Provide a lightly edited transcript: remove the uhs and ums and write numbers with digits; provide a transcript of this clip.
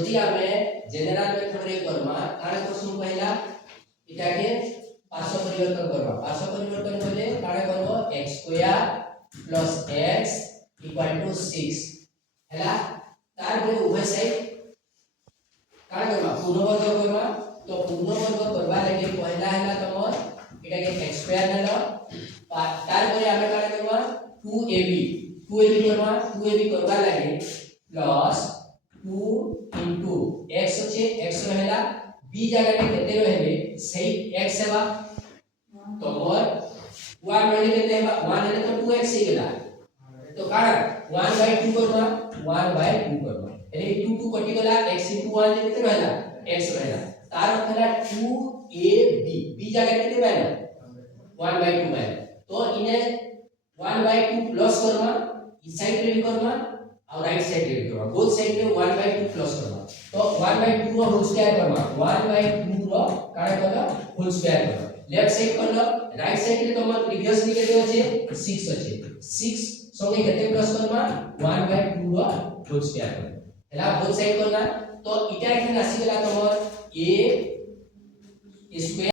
যদি আমি general method রে করমা কারে করছু পহিলা এটাকে পার্শ্ব পরিবর্তন করবা পার্শ্ব পরিবর্তন করলে কারে করব x square plus x equal to 6 হেলা তারপরে উভয় সাইড কারে করবা পূর্ণবর্গ করবা তো পূর্ণবর্গ করবা লাগে পহিলা হেলা তোমার এটাকে x স্কয়ার নেলো তারপরে আমি কারে করবা 2ab করবা 2ab করবা লাগে প্লাস 2 into x আছে x रहेला b जगह पे केते रहले सही x सेवा तो और 1 रहले केते है 1 रहले तो 2x ही गेला तो कारण 1/2 करबा 1/2 करबा यानी 2 2 कटि गेला x * 1 केते रहला x रहला तार रहला 2ab b जगह केते रहला 1/2 है तो इने 1/2 प्लस करबा इस साइड रे भी करबा और राइट साइड रे करबा बोथ साइड रे 1/2 प्लस करबा तो 1/2 रो होल स्क्वायर करबा 1/2 रो काहे करबा होल स्क्वायर करबा लेफ्ट साइड करलो राइट साइड रे तमर प्रीवियसली केते अछि 6 अछि 6 संगे केते प्लस करबा 1/2 रो होल स्क्वायर करबा हैला बोथ साइड करना तो इटा एखन आसी गेला तमर a स्क्वायर